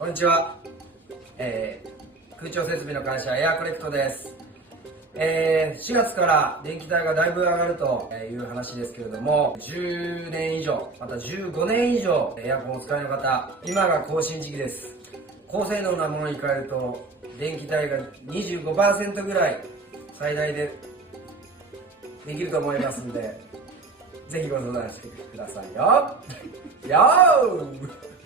こんにちは、空調設備の会社エアコレクトです。4月から電気代がだいぶ上がるという話ですけれども、10年以上また15年以上エアコンをお使いの方、今が更新時期です。高性能なものに変えると電気代が 25% ぐらい最大でできると思いますんでぜひご相談してくださいよ。よー